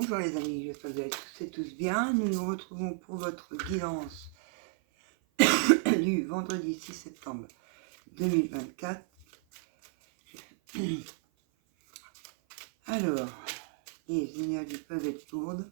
Bonjour les amis, j'espère que vous allez tous et tous bien. Nous nous retrouvons pour votre guidance du vendredi 6 septembre 2024. Alors, les énergies peuvent être lourdes.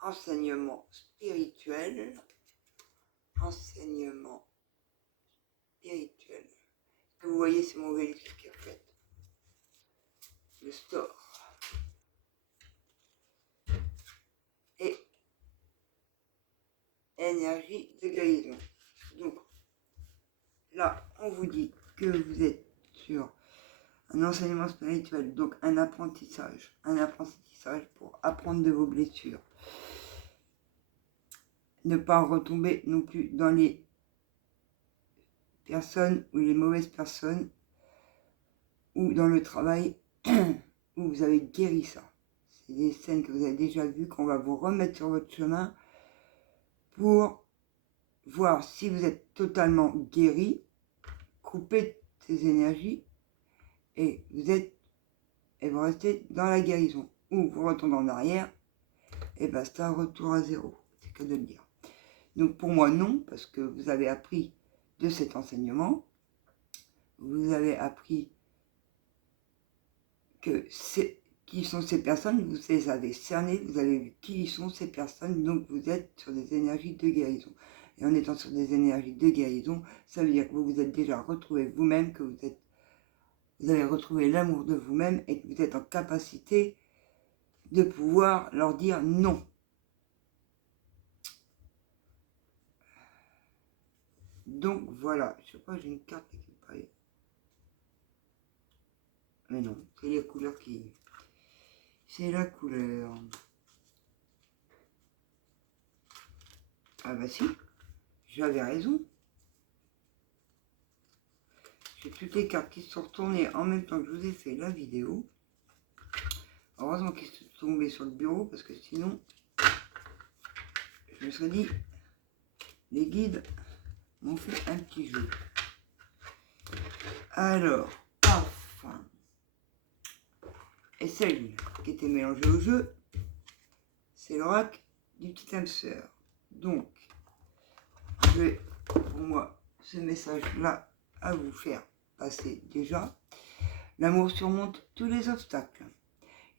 Enseignement spirituel. Enseignement spirituel. Ce que vous voyez, c'est mon véhicule qui est fait. Le store. Et énergie de guérison. Donc, là, on vous dit que vous êtes sur un enseignement spirituel, donc un apprentissage pour apprendre de vos blessures. Ne pas retomber non plus dans les personnes ou les mauvaises personnes ou dans le travail où vous avez guéri ça. C'est des scènes que vous avez déjà vues, qu'on va vous remettre sur votre chemin pour voir si vous êtes totalement guéri, coupé ces énergies et vous restez dans la guérison ou vous retournez en arrière et basta, retour à zéro. C'est que de le dire. Donc pour moi non, parce que vous avez appris de cet enseignement, vous avez appris que qui sont ces personnes, vous les avez cernées, vous avez vu qui sont ces personnes, donc vous êtes sur des énergies de guérison. Et en étant sur des énergies de guérison, ça veut dire que vous vous êtes déjà retrouvé vous-même, que vous avez retrouvé l'amour de vous-même et que vous êtes en capacité de pouvoir leur dire non. Donc voilà, je sais pas, j'ai une carte qui paraît. Mais non, c'est les couleurs qui... C'est la couleur. Ah bah si, j'avais raison. J'ai toutes les cartes qui se sont retournées en même temps que je vous ai fait la vidéo. Heureusement qu'ils sont tombés sur le bureau parce que sinon, je me serais dit, les guides m'ont fait un petit jeu. Alors, enfin. Et celle qui était mélangée au jeu, c'est l'oracle du petit âme sœur. Donc, je vais, pour moi, ce message-là à vous faire passer déjà. L'amour surmonte tous les obstacles.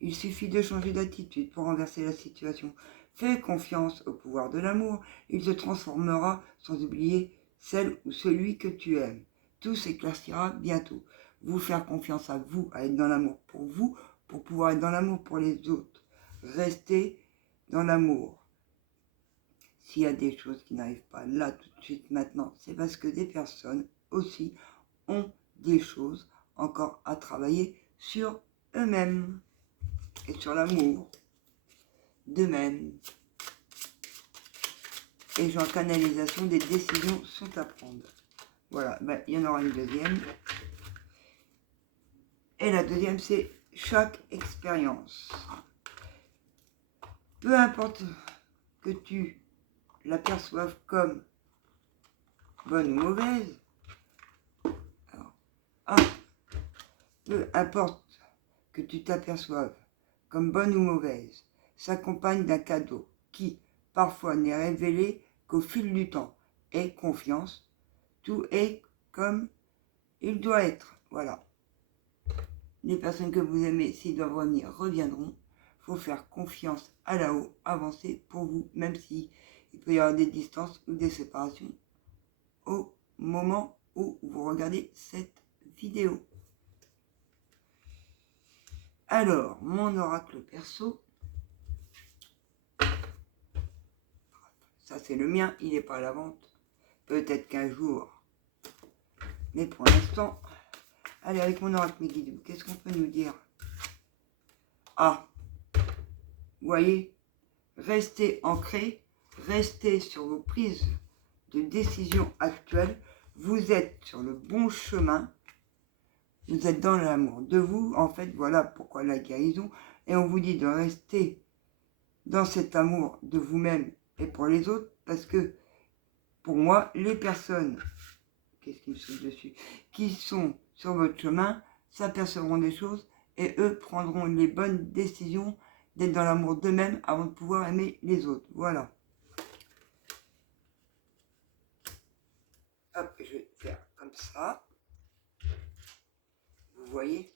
Il suffit de changer d'attitude pour renverser la situation. Fais confiance au pouvoir de l'amour, il se transformera sans oublier celle ou celui que tu aimes. Tout s'éclaircira bientôt. Vous faire confiance à vous, à être dans l'amour pour vous, pour pouvoir être dans l'amour pour les autres. Restez dans l'amour. S'il y a des choses qui n'arrivent pas là tout de suite maintenant, c'est parce que des personnes aussi ont des choses encore à travailler sur eux-mêmes et sur l'amour d'eux-mêmes. Et en canalisation, des décisions sont à prendre. Voilà, ben, il y en aura une deuxième. Et la deuxième, c'est chaque expérience. Peu importe que tu l'aperçoives comme bonne ou mauvaise, alors, peu importe que tu t'aperçoives comme bonne ou mauvaise, s'accompagne d'un cadeau qui, parfois, n'est révélé qu'au fil du temps. Aie confiance, tout est comme il doit être. Voilà. Les personnes que vous aimez, s'ils doivent revenir, reviendront. Il faut faire confiance à là-haut, avancer pour vous, même si il peut y avoir des distances ou des séparations au moment où vous regardez cette vidéo. Alors, mon oracle perso, ça c'est le mien, il n'est pas à la vente. Peut-être qu'un jour, mais pour l'instant, allez, avec mon oracle mes guides, qu'est-ce qu'on peut nous dire? Ah, vous voyez, restez ancré, restez sur vos prises de décision actuelles, vous êtes sur le bon chemin, vous êtes dans l'amour de vous, en fait, voilà pourquoi la guérison, et on vous dit de rester dans cet amour de vous-même et pour les autres, parce que, pour moi, les personnes, qu'est-ce qui me saute dessus, qui sont sur votre chemin, s'apercevront des choses et eux prendront les bonnes décisions d'être dans l'amour d'eux-mêmes avant de pouvoir aimer les autres. Voilà. Hop, je vais faire comme ça. Vous voyez?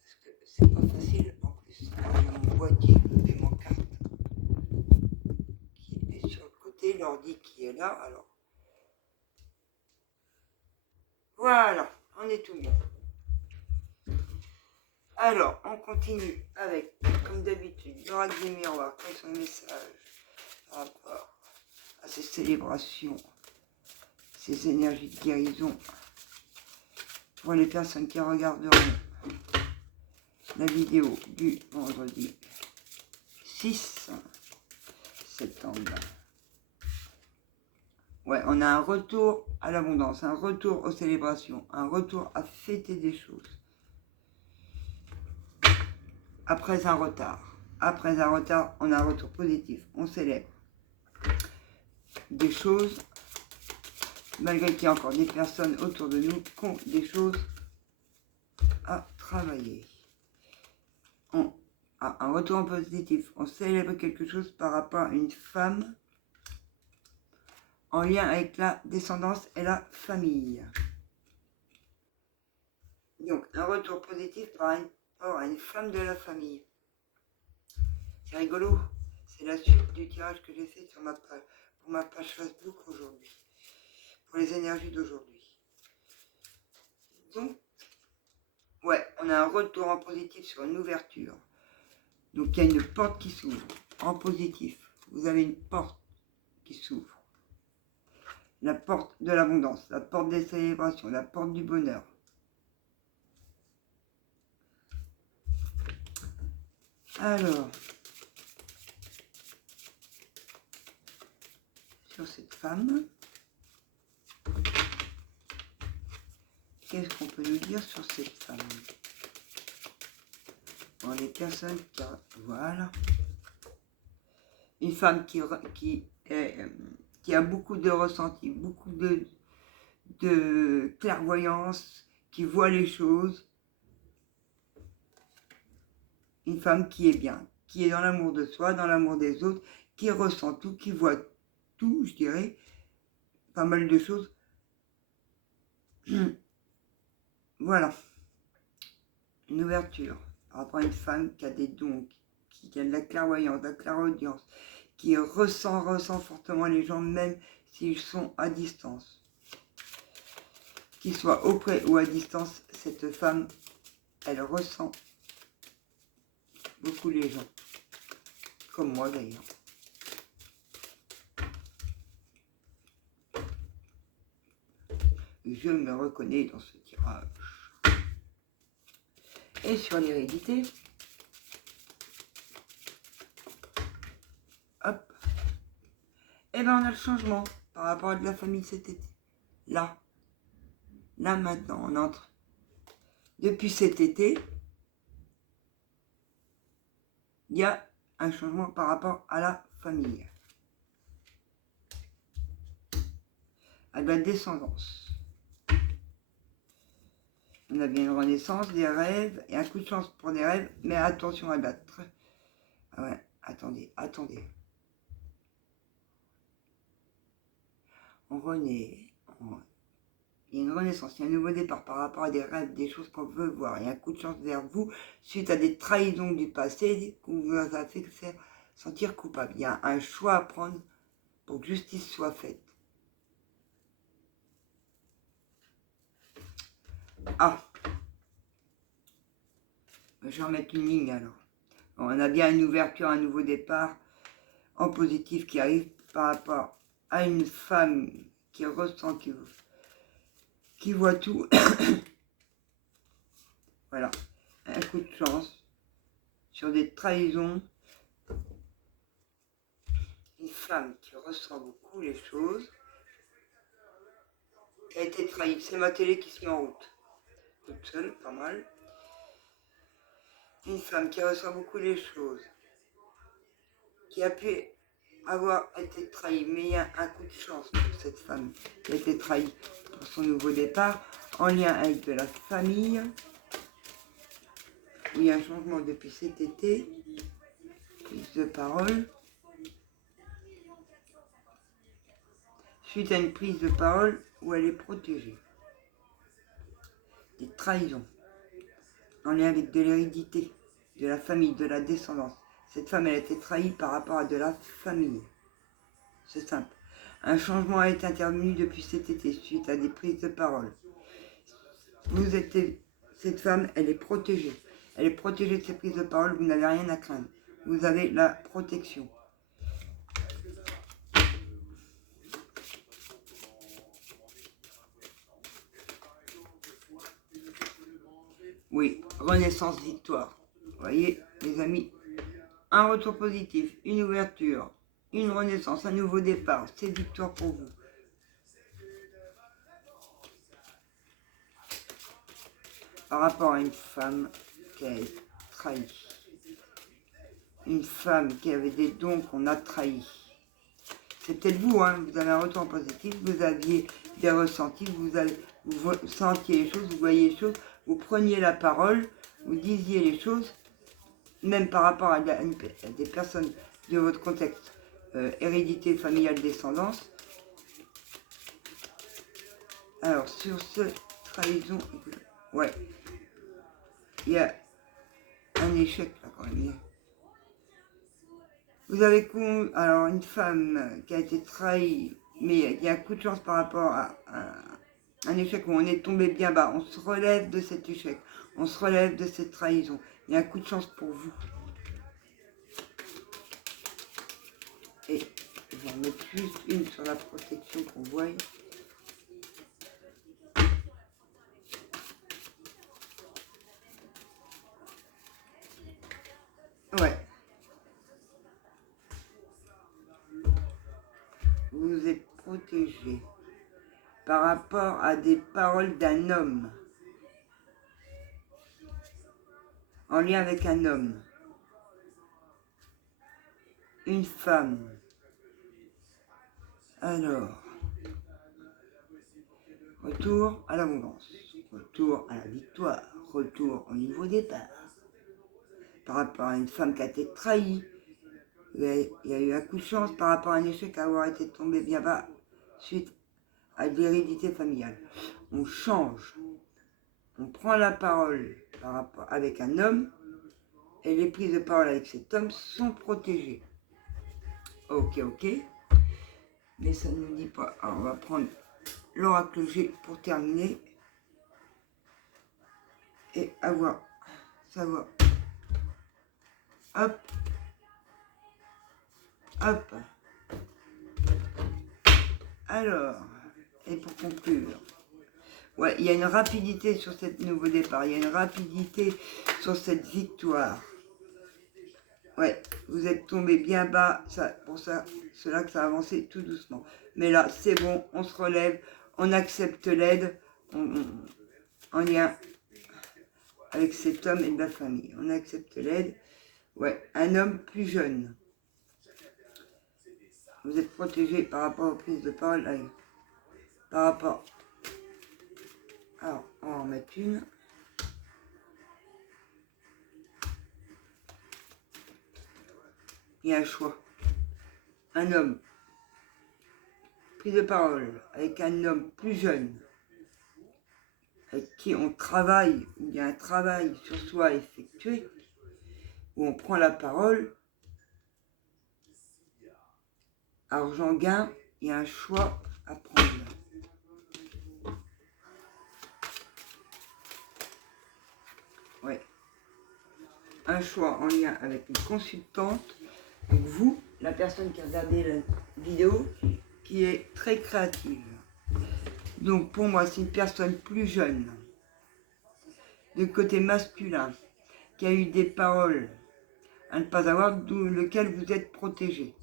Parce que c'est pas facile en plus. J'ai mon boîtier et mon carte qui est sur le côté, l'ordi qui est là. Alors, voilà, on est tout bien. Alors, on continue avec, comme d'habitude, l'oracle des miroirs, quels sont les messages par rapport à ces célébrations, ces énergies de guérison pour les personnes qui regarderont la vidéo du vendredi 6 septembre. Ouais, on a un retour à l'abondance, un retour aux célébrations, un retour à fêter des choses. Après un retard, on a un retour positif, on célèbre des choses, malgré qu'il y a encore des personnes autour de nous qui ont des choses à travailler. On a un retour en positif, on célèbre quelque chose par rapport à une femme en lien avec la descendance et la famille. Donc, un retour positif par rapport à une femme de la famille. C'est rigolo, c'est la suite du tirage que j'ai fait sur ma page, pour ma page Facebook aujourd'hui, pour les énergies d'aujourd'hui. Donc, ouais, on a un retour en positif sur une ouverture. Donc, il y a une porte qui s'ouvre en positif. Vous avez une porte qui s'ouvre. La porte de l'abondance, la porte des célébrations, la porte du bonheur. Alors, sur cette femme, qu'est-ce qu'on peut nous dire sur cette femme? Bon, les personnes qui... Voilà. Une femme qui a beaucoup de ressenti, beaucoup de clairvoyance, qui voit les choses. Une femme qui est bien, qui est dans l'amour de soi, dans l'amour des autres, qui ressent tout, qui voit tout, je dirais, pas mal de choses. Voilà. Une ouverture par rapport à une femme qui a des dons, qui a de la clairvoyance, de la clairaudience, qui ressent fortement les gens, même s'ils sont à distance. Qu'ils soient auprès ou à distance, cette femme, elle ressent beaucoup les gens. Comme moi d'ailleurs. Je me reconnais dans ce tirage. Et sur l'hérédité, hop, et ben on a le changement par rapport à de la famille cet été. Là maintenant, on entre. Depuis cet été, il y a un changement par rapport à la famille. À la descendance. On a bien une renaissance, des rêves, et un coup de chance pour des rêves, mais attention à battre. Ah ouais, attendez. On renaît. Il y a une renaissance, il y a un nouveau départ par rapport à des rêves, des choses qu'on veut voir. Il y a un coup de chance vers vous, suite à des trahisons du passé, qu'on vous a fait faire sentir coupable. Il y a un choix à prendre pour que justice soit faite. Ah, je vais remettre une ligne alors. On a bien une ouverture, un nouveau départ en positif qui arrive par rapport à une femme qui ressent, qui voit tout. Voilà, un coup de chance sur des trahisons. Une femme qui ressent beaucoup les choses, qui a été trahie. C'est ma télé qui se met en route. Toute seule, pas mal. Une femme qui ressent beaucoup les choses, qui a pu avoir été trahie, mais il y a un coup de chance pour cette femme qui a été trahie pour son nouveau départ. en lien avec de la famille, où il y a un changement depuis cet été, prise de parole, suite à une prise de parole où elle est protégée, des trahisons, en lien avec de l'hérédité, de la famille, de la descendance. Cette femme, elle a été trahie par rapport à de la famille. C'est simple. Un changement a été intervenu depuis cet été suite à des prises de parole. Cette femme, elle est protégée. Elle est protégée de ces prises de parole, vous n'avez rien à craindre. Vous avez la protection. Oui, renaissance, victoire. Vous voyez, les amis, un retour positif, une ouverture, une renaissance, un nouveau départ. C'est victoire pour vous. Par rapport à une femme qui a été trahie. Une femme qui avait des dons qu'on a trahis. C'est peut-être vous, hein, vous avez un retour positif, vous aviez des ressentis, vous sentiez les choses, vous voyez les choses, vous preniez la parole, vous disiez les choses, même par rapport à des personnes de votre contexte, hérédité familiale, descendance. Alors, sur ce trahison, ouais, il y a un échec là quand même. Vous avez alors une femme qui a été trahie, mais il y a un coup de chance par rapport à un échec où on est tombé bien bas. On se relève de cet échec, on se relève de cette trahison. Il y a un coup de chance pour vous. Et je vais en mettre juste une sur la protection qu'on voit. Ouais. Vous êtes protégé par rapport à des paroles d'un homme, en lien avec un homme, une femme. Alors, retour à l'abondance, retour à la victoire, retour au nouveau départ. Par rapport à une femme qui a été trahie, il y a eu un coup de chance par rapport à un échec à avoir été tombé bien bas suite à l'hérédité familiale. On change, on prend la parole par rapport avec un homme et les prises de parole avec cet homme sont protégées. Ok, mais ça ne nous dit pas. Alors on va prendre l'oracle G pour terminer et savoir. Hop, hop. Alors, et pour conclure, ouais, il y a une rapidité sur ce nouveau départ, il y a une rapidité sur cette victoire. Ouais, vous êtes tombé bien bas, cela que ça a avancé tout doucement. Mais là, c'est bon, on se relève, on accepte l'aide, en lien avec cet homme et de la famille. On accepte l'aide. Ouais, un homme plus jeune. Vous êtes protégé par rapport aux prises de parole. Allez. Par rapport. Alors, on va en mettre une. Il y a un choix. Un homme. Prise de parole avec un homme plus jeune. Avec qui on travaille, où il y a un travail sur soi à effectuer, où on prend la parole. Argent gain, il y a un choix à prendre. Ouais. Un choix en lien avec une consultante. Donc vous, la personne qui a regardé la vidéo, qui est très créative. Donc pour moi, c'est une personne plus jeune, du côté masculin, qui a eu des paroles à ne pas avoir, d'où lequel vous êtes protégé.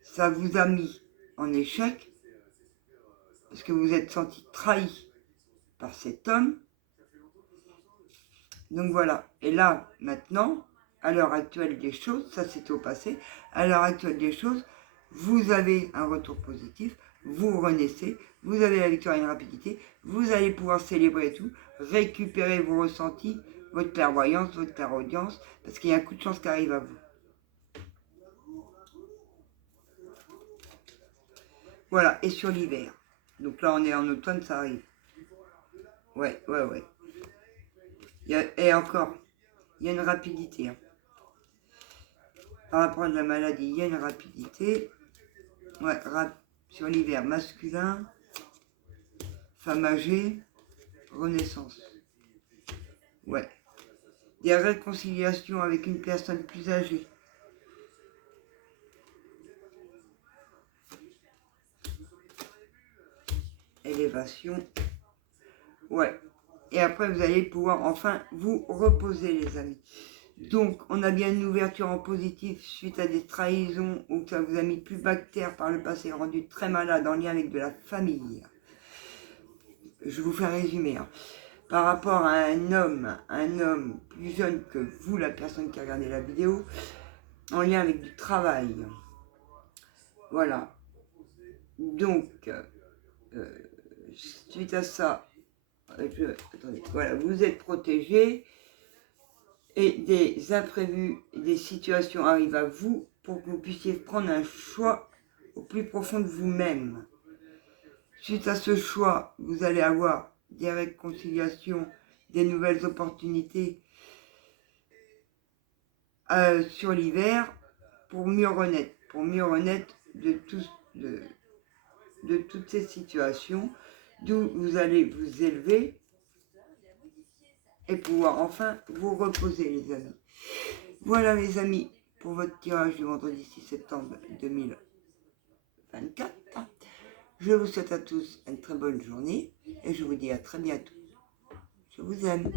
Ça vous a mis en échec, parce que vous êtes senti trahi par cet homme. Donc voilà. Et là, maintenant, à l'heure actuelle des choses, ça c'était au passé, à l'heure actuelle des choses, vous avez un retour positif, vous renaissez, vous avez la victoire et une rapidité, vous allez pouvoir célébrer tout, récupérer vos ressentis, votre clairvoyance, votre clairaudience, parce qu'il y a un coup de chance qui arrive à vous. Voilà, et sur l'hiver. Donc là, on est en automne, ça arrive. Ouais. Et encore, il y a une rapidité. Hein. Par rapport à la maladie, il y a une rapidité. Ouais, sur l'hiver, masculin, femme âgée, renaissance. Ouais. Des réconciliations avec une personne plus âgée. Élévation. Ouais. Et après, vous allez pouvoir enfin vous reposer, les amis. Donc, on a bien une ouverture en positif suite à des trahisons où ça vous a mis plus bactère par le passé, rendu très malade en lien avec de la famille. Je vous fais un résumé. Hein. Par rapport à un homme plus jeune que vous, la personne qui a regardé la vidéo, en lien avec du travail. Voilà. Donc, suite à ça, attendez, voilà, vous êtes protégé et des imprévus, des situations arrivent à vous pour que vous puissiez prendre un choix au plus profond de vous-même. Suite à ce choix, vous allez avoir des réconciliations, des nouvelles opportunités sur l'hiver pour mieux renaître de toutes ces situations, d'où vous allez vous élever et pouvoir enfin vous reposer, les amis. Voilà, les amis, pour votre tirage du vendredi 6 septembre 2024. Je vous souhaite à tous une très bonne journée et je vous dis à très bientôt. Je vous aime.